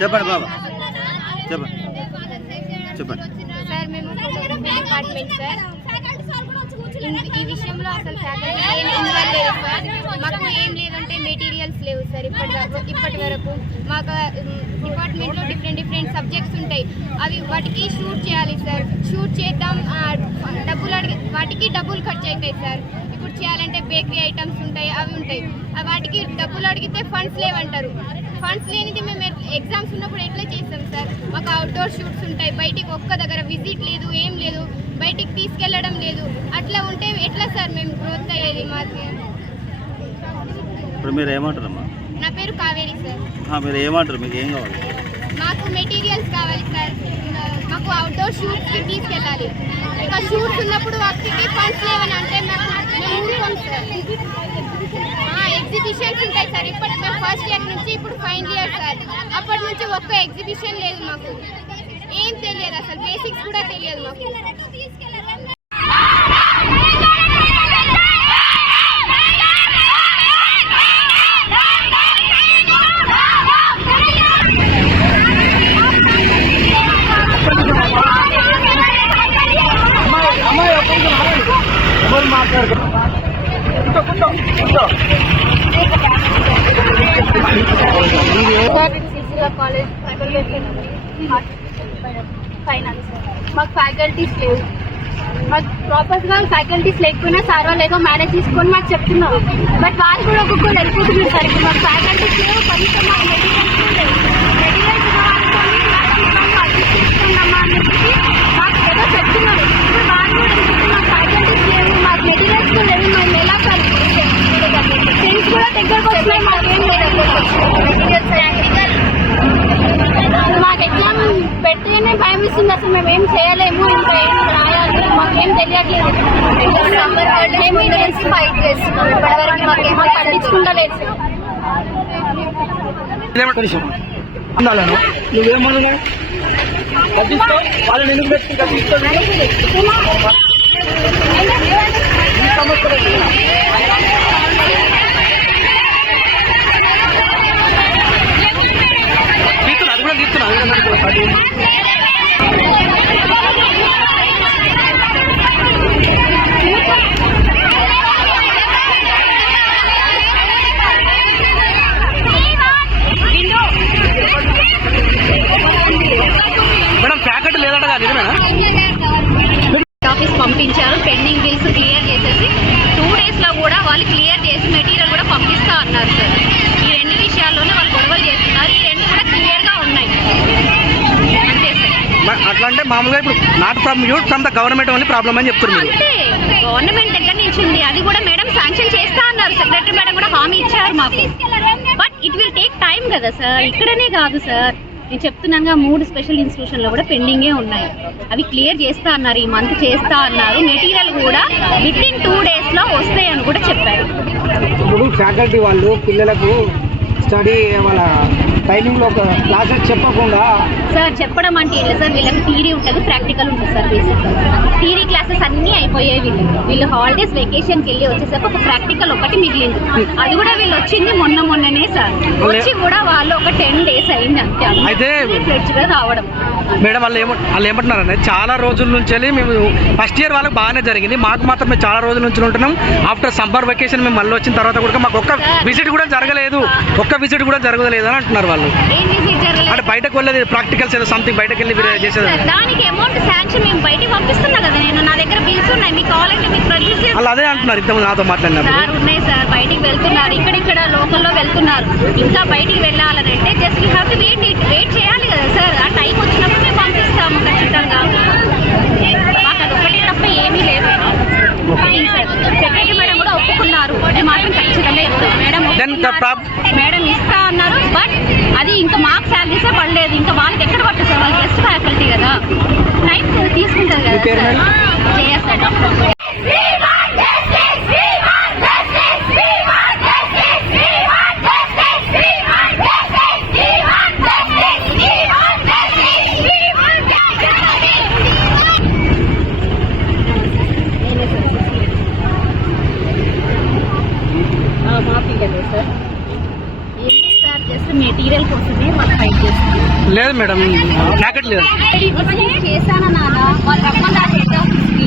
చెప్పండి బాబా, చెప్పండి చెప్పండి సార్. మేము డిపార్ట్మెంట్ సార్, ఈ విషయంలో అసలు ఫ్యాకల్టీ ఏం ఇన్వాల్వ్ లేదు సార్. మాకు ఏం లేదంటే మెటీరియల్స్ లేవు సార్ ఇప్పటి వరకు. మాకు డిపార్ట్మెంట్లో డిఫరెంట్ సబ్జెక్ట్స్ ఉంటాయి, అవి వాటికి షూట్ చేయాలి సార్. షూట్ చేద్దాం, వాటికి డబ్బులు ఖర్చు అవుతాయి సార్. ఇప్పుడు చేయాలంటే బేకరీ ఐటమ్స్ ఉంటాయి, అవి ఉంటాయి. వాటికి డబ్బులు అడిగితే ఫండ్స్ లేవంటారు. ఫండ్స్ లేనిది మేము ఎగ్జామ్స్ ఉన్నప్పుడు ఎట్లా చేస్తాం సార్? మాకు అవుట్డోర్ షూట్స్ ఉంటాయి, బయటికి ఒక్క దగ్గర విజిట్ లేదు, ఏం లేదు, బయటికి తీసుకెళ్ళడం లేదు. అట్లా ఉంటే ఎట్లా సార్ మేము గ్రోత్ అయ్యేది? మాకు ఇప్పుడు మీరు ఏమంటారమ్మా? నా పేరు కావేరి సార్. మీరు ఏమంటారు? మీకు ఏం కావాలి? మాకు మెటీరియల్స్ కావాలి సార్. మాకు అవుట్డోర్ షూట్స్కి తీసుకెళ్ళాలి. ఇంకా షూట్స్ ఉన్నప్పుడు వాటికి ఫండ్స్ లేవని అంటే మేము ఊరుకోం సార్. ఎగ్జిబిషన్స్ ఉంటాయి సార్. మేము ఫస్ట్ ఇయర్ నుంచి ఇప్పుడు ఫైనల్ ఇయర్ సార్. అప్పటి నుంచి ఒక్క ఎగ్జిబిషన్ లేదు మాకు. ఏం తెలియదు అసలు, బేసిక్స్ కూడా తెలియదు మాకు. కాలేజ్ ఫైనాన్స్ మాకు ఫ్యాకల్టీస్ లేవు. మాకు ప్రాపర్గా ఫ్యాకల్టీస్ లేకపోయినా సార్ వాళ్ళు ఏదో మేనేజ్ చేసుకొని మాకు చెప్తున్నారు. బట్ వాళ్ళు కూడా ఒక్కొక్కరు వెళ్ళిపోతున్నారు సార్. ఇప్పుడు మాకు ఫ్యాకల్టీస్ లేవు, కనీసం మాకు మెటీరియల్స్ లేవు. మెటీరియల్స్ తీసుకున్నామా అనేసి మాకు ఏదో చెప్తున్నారు. ఇప్పుడు వాళ్ళు కూడా మాకు ఫ్యాకల్టీస్ లేవు, మాకు మెటీరియల్స్ లేవు, మేము ఎలా సార్? ఫ్రెండ్స్ కూడా దగ్గరకు వస్తున్నాయి, మాకేం లేదు. మాకు ఎగ్జామ్ పెట్టేనే భయం ఇస్తుంది అసలు. మేము ఏం చేయలేము, ఇంకా ఏం రాయాలి మాకేం తెలియట్లేదు. ఫైట్ చేస్తున్నాం, ఇప్పటివరకు మాకేమో పట్టించుకుంటలేదు. నువ్వేమన్నా పట్టించుకో, వాళ్ళని ఎందుకు పెట్టుకుంటా? మేడం ఫ్యాకల్టీ లేదంట కాదు ఆఫీస్ పంపించారు. పెండింగ్ బిల్స్ క్లియర్ చేసేసి 2 days లో కూడా వాళ్ళు క్లియర్ చేసి మెటీరియల్ కూడా పంపిస్తా అన్నారు సార్. ఈ 2 విషయాల్లోనే వాళ్ళు గొడవలు చేస్తున్నారు. ఈ 2 కూడా క్లియర్ గా ఉన్నాయి అంతే సార్. అట్లా అంటే మామూలుగా ఇప్పుడు not from you, from the government only problem అని చెప్తున్నారు. అంటే గవర్నమెంట్ దగ్గర నుంచి ఉంది, అది కూడా మేడం శాంక్షన్ చేస్తా అన్నారు. సెక్రటరీ మేడం కూడా హామీ ఇచ్చారు మాకు. But it will take time కదా సార్. ఇక్కడనే కాదు సార్, నేను చెప్తున్నాగా 3 స్పెషల్ ఇన్స్టిట్యూషన్లో కూడా పెండింగే ఉన్నాయి. అవి క్లియర్ చేస్తా అన్నారు, ఈ మంత్ చేస్తా అన్నారు. మెటీరియల్ కూడా వితిన్ 2 days లో వస్తాయని కూడా చెప్పారు. ఇప్పుడు ఫ్యాకల్టీ వాళ్ళు పిల్లలకు స్టడీ వాళ్ళ టైమింగ్లో ఒక క్లాసెస్ చెప్పకుండా సార్ చెప్పడం అంటే ఏం లేదు సార్. వీళ్ళకి థియరీ ఉంటుంది, ప్రాక్టికల్ ఉంటుంది సార్. బేసిక్గా థియరీ క్లాసెస్ అన్నీ అయిపోయాయి. వీళ్ళు హాలిడేస్ వెకేషన్కి వెళ్ళి వచ్చేసరికి ఒక ప్రాక్టికల్ ఒకటి మిగిలింది. అది కూడా వీళ్ళు వచ్చింది మొన్ననే సార్. వచ్చి కూడా వాళ్ళు ఒక 10 days అయింది అంతే. అయితే ఫ్లెడ్జ్గా రావడం. మేడం వాళ్ళు ఏమంటున్నారంటే చాలా రోజుల నుంచి వెళ్ళి మేము ఫస్ట్ ఇయర్ వాళ్ళకి బాగానే జరిగింది, మాకు మాత్రం మేము చాలా రోజుల నుంచి ఉంటున్నాం. ఆఫ్టర్ సమ్మర్ వెకేషన్ మేము మళ్ళీ వచ్చిన తర్వాత కూడా మాకు ఒక్క విజిట్ కూడా జరగలేదు అని అంటున్నారు వాళ్ళు. అంటే బయటకు వెళ్ళేది ప్రాక్టికల్స్ ఏదో సంథింగ్ బయటకు వెళ్ళి చేసేది. దానికి అమౌంట్ శాంక్షన్ మేము బయటకు పంపిస్తున్నా కదా. నేను నా దగ్గర బిల్స్ ఉన్నాయి, మీకు కావాలంటే మీకు ప్రొడ్యూస్ చేస్తాను. వాళ్ళు అదే అంటున్నారు, ఇంతకుముందు నాతో మాట్లాడినారు. సార్ ఉన్నాయి సార్, బయటికి వెళ్తున్నారు, ఇక్కడ లోకల్లో వెళ్తున్నారు. ఇంకా బయటికి వెళ్ళాలని అంటే just you have to wait చేయాలి కదా సార్. ఆ టైం వచ్చినప్పుడు మేము పంపిస్తాము ఖచ్చితంగా. దెన్ ద మేడం ఇస్తా అన్నారు, బట్ అది ఇంకా మాకు శాలరీసే పడలేదు. ఇంకా వాళ్ళకి ఎక్కడ పడుతుంది సార్? వాళ్ళు గెస్ట్ ఫ్యాకల్టీ కదా, టైం తీసుకుంటారు కదా. చేస్తాడు సార్. ఏంటి సార్, జస్ట్ మెటీరియల్ కోసమే వాళ్ళు ఫైట్ చేస్తారు. లేదు మేడం, జాకెట్ లేదు. చేశానా నాన్న, వాళ్ళు రమ్మన్నారు హెడ్ ఆఫీస్కి.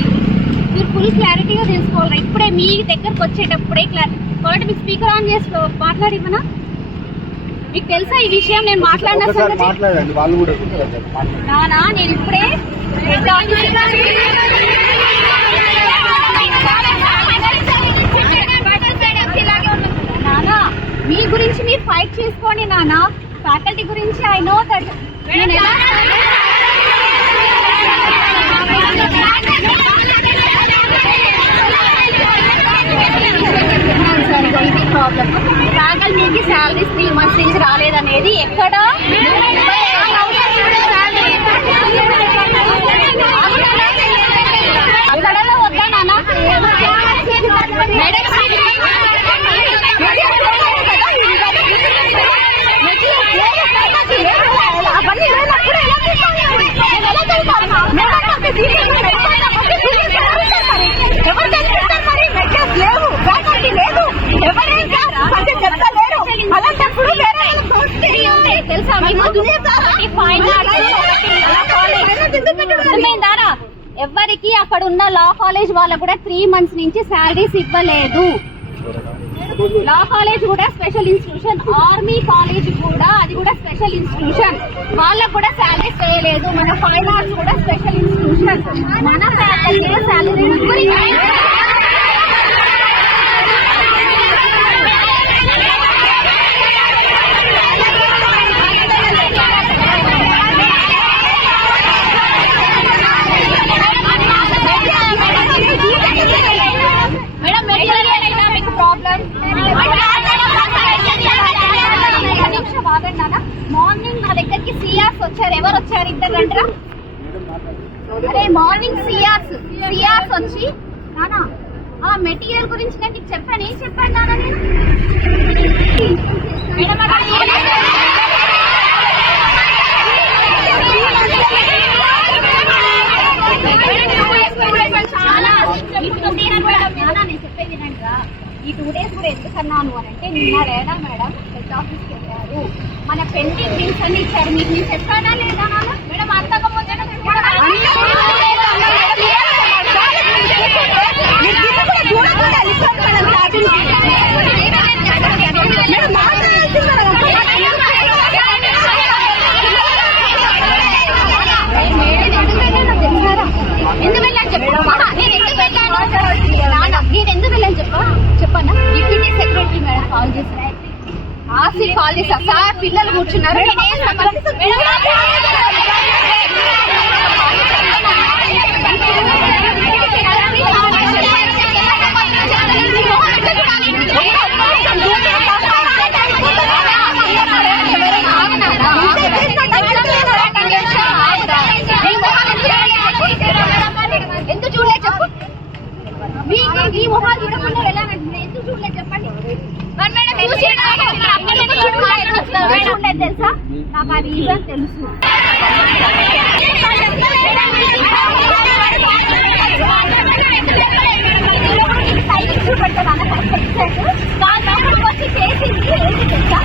మీరు ఫుల్ క్లారిటీగా తెలుసుకోవాలి. ఇప్పుడే మీ దగ్గరకు వచ్చేటప్పుడే కాబట్టి మీకు స్పీకర్ ఆన్ చేసుకో, మాట్లాడిమనా. మీకు తెలుసా ఈ విషయం? నేను మాట్లాడిన నానా, నేను ఇప్పుడే హెడ్ ఆఫీస్ నానా, మీ గురించి మీరు ఫైట్ చేసుకోండి నానా. ఫ్యాకల్టీ గురించి ఐ నో దట్. నేను ఎలా ఇది ప్రాబ్లం. ఫ్యాకల్టీకి శాలరీస్ 3 months నుంచి రాలేదనేది ఎక్కడ అక్కడలో వద్దా నాన్న? మేడం తెలుసా ఎవరికి అక్కడ ఉన్న లా కాలేజ్ వాళ్ళకు కూడా 3 months నుంచి శాలరీస్ ఇవ్వలేదు. లా కాలేజ్ కూడా స్పెషల్ ఇన్స్టిట్యూషన్, ఆర్మీ కాలేజ్ కూడా అది కూడా స్పెషల్ ఇన్స్టిట్యూషన్, వాళ్ళకు కూడా శాలరీస్ వేయలేదు. మన ఫైన్ ఆర్ట్స్ కూడా స్పెషల్ ఇన్స్టిట్యూషన్, మన ఫ్యాకల్టీ శాలరీ మార్నింగ్ నా దగ్గరికి సిఆర్స్ వచ్చారు. ఎవరు వచ్చారు? ఇద్దరు రండ్రా. అరే మార్నింగ్ సిఆర్స్ వచ్చి నానా ఆ మెటీరియల్ గురించి నేను నీకు చెప్పాను. ఏం చెప్పాను నాన్న నేను? నేను చెప్పేది రండ్రా. ఈ 2 days కూడా ఎందుకన్నాను అని అంటే, నిన్న రేడా మేడం హెడ్ ఆఫీస్కి వెళ్ళారు. మన పెండింగ్ బిల్స్ అన్ని ఇచ్చారు. మీకు నేను చెప్పానా లేదా నాన్న? మేడం అంతకపోతే ఎందుకు వెళ్ళాను చెప్పన్నా? డిప్యూటీ సెక్రటరీ మేడం కాల్ చేశారు. కాల్ చేశారు సార్, పిల్లలు కూర్చున్నారు. ఎందుకు చూడలేదు చెప్పు? మీ మొహాలు చూడకుండా వెళ్ళానంటే ఎందుకు చూడలేదు చెప్పండి? తెలుసా? నాకు ఆ రీజన్ తెలుసు. వచ్చి చేసింది ఏంటి తెలుసా?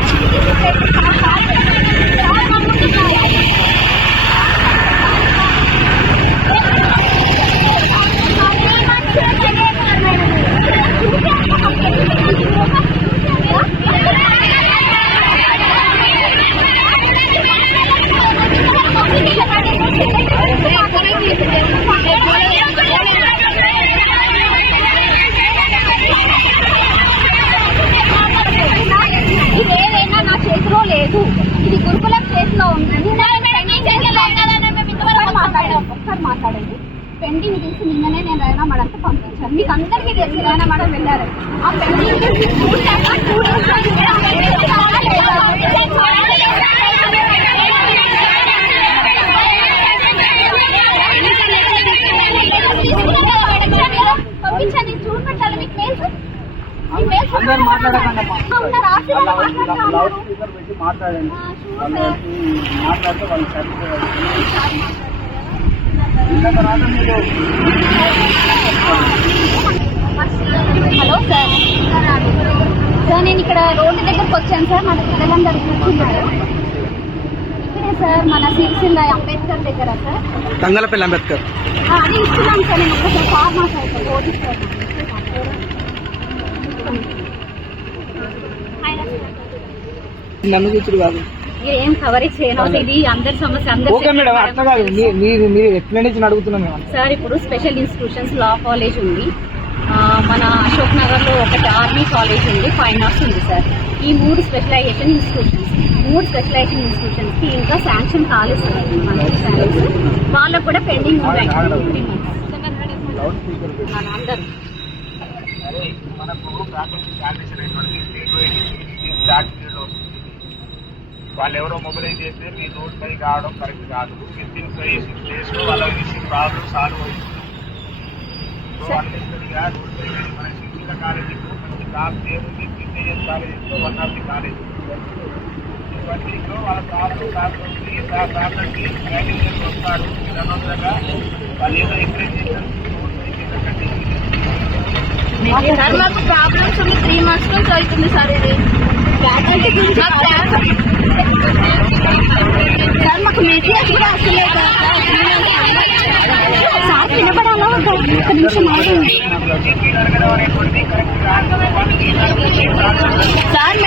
ఇదేదైనా నా చేతిలో లేదు, ఇది గురుకులం చేతిలో ఉందని ఒక్కసారి మాట్లాడండి. పెండింగ్ బిల్స్ నిన్ననే నేను రైనా మేడంతో పంపించాను. మీకు అందరికీ తెలుసు రైనా మేడం వెళ్ళారు. ఆ పెండింగ్ బిల్స్ 2 days అందరు మాట్లాడకండి లౌడ్ స్పీకర్ పెట్టి మాట్లాడండి. వాళ్ళకి మాట్లాడితే వాళ్ళు సరిపోయారు. ఇంకా తర్వాత మీరు హలో సార్ సార్ నేను ఇక్కడ రోడ్డు దగ్గరకు వచ్చాను సార్. మన పిల్లలందరూ కూర్చున్నారు ఇక్కడే సార్, మన సిరిసిల్ల అంబేద్కర్ దగ్గర సార్. తంగలపల్లి అంబేద్కర్. అది ఇస్తున్నాం సార్. నేను ఒకసారి ఫార్మర్స్ అవుతాను ఓటిస్తాను. నన్ను కూర్చుడు కాదు. ఏం కవరేజ్ చేయను. ఇది అందరి సమస్య. ఓకే మేడం, అట్లా కాదు. మీరు ఎక్స్ప్లెనేషన్ అడుగుతున్నాం మేము సార్. ఇప్పుడు స్పెషల్ ఇన్స్టిట్యూషన్స్ లా కాలేజ్ ఉంది, మన అశోక్ నగర్ లో ఒకటి ఆర్మీ కాలేజ్ ఉంది, ఫైన్ ఆర్ట్స్ ఉంది సార్. ఈ 3 స్పెషలైజేషన్ ఇన్స్టిట్యూషన్స్ కి ఇంకా శాంక్షన్ కాలేదు సార్. వాళ్ళకు కూడా పెండింగ్ ఉన్నాయి. లౌడ్ స్పీకర్ పెట్టి అందరూ మనకు శాంక్షన్ అయినటువంటి స్టేట్ వైడ్ స్టార్ట్ పీరియడ్ వస్తుంది. వాళ్ళు ఎవరో మొబిలైజ్ చేస్తే మీ రోడ్ పై కావడం కరెక్ట్ కాదు. విత్ ఇన్ 5 days లో వాళ్ళ ప్రాబ్లం సాల్వ్ అవుతుంది. సో అన్నిటిగా రోడ్ పై మన శిక్షణ కాలేజీలో మంచి టాప్ ఏముంది, ప్రిన్సిపల్ కాలేజీలో వన్ ఆఫ్ ది కాలేజ్. ఇవన్నీలో వాళ్ళ ప్రాబ్లం సాల్వ్ అవుతుంది. ఫ్యాకల్టీ ట్రైనింగ్ వస్తారు. అనవసరంగా వాళ్ళు ఏదో ఎంకరేజ్ చేస్తారు. సార్ మాకు ప్రాబ్లమ్స్ ఉంది. 3 months నుంచి అవుతుంది సార్. ఇది సార్ మాకు మెటీరియల్ కూడా అసలే సార్ వినపడాలా? ఒక నిమిషం సార్.